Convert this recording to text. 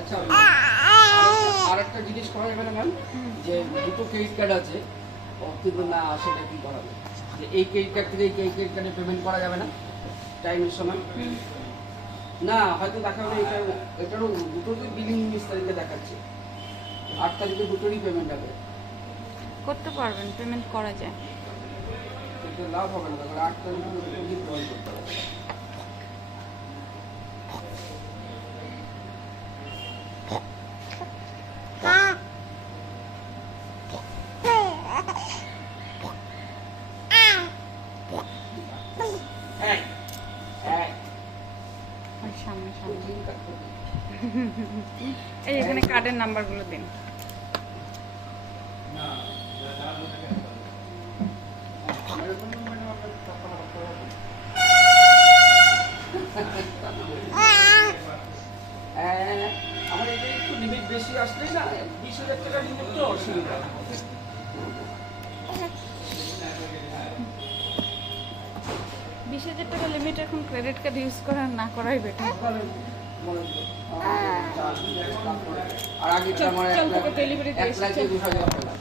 আচ্ছা, আর একটা জিনিস করা যাবে না ম্যাম, যে দুটো ক্রেডিট কার্ড আছে, কিন্তু না সেটা কি করা যাবে, যে এই ক্রেডিট কার্ড থেকে এই ক্রেডিট কার্ডে পেমেন্ট করা যাবে না টাইমের সময়? না, হয়তো দেখাবে এটারও দুটোরই বিলিং 19 তারিখে দেখাচ্ছে, 8 তারিখে দুটোরই পেমেন্ট হবে। করতে পারবেন, পেমেন্ট করা যায়। কিন্তু লাভ হবে না, তাহলে 8 তারিখে দুটোরই পেমেন্ট করতে হবে। ওই সামনে সামনে এই এখানে কার্ডের নাম্বারগুলো দিন। আমার এটা একটু লিমিট বেশি আসলেই না, 20,000 টাকা লিমিট তো অসুবিধা। 20,000 টাকা লিমিট এখন ক্রেডিট কার্ড ইউজ করা না করাই বেটার। আর আগে আমার চল তোকে ডেলিভারি দিয়ে 1,20,000 টাকা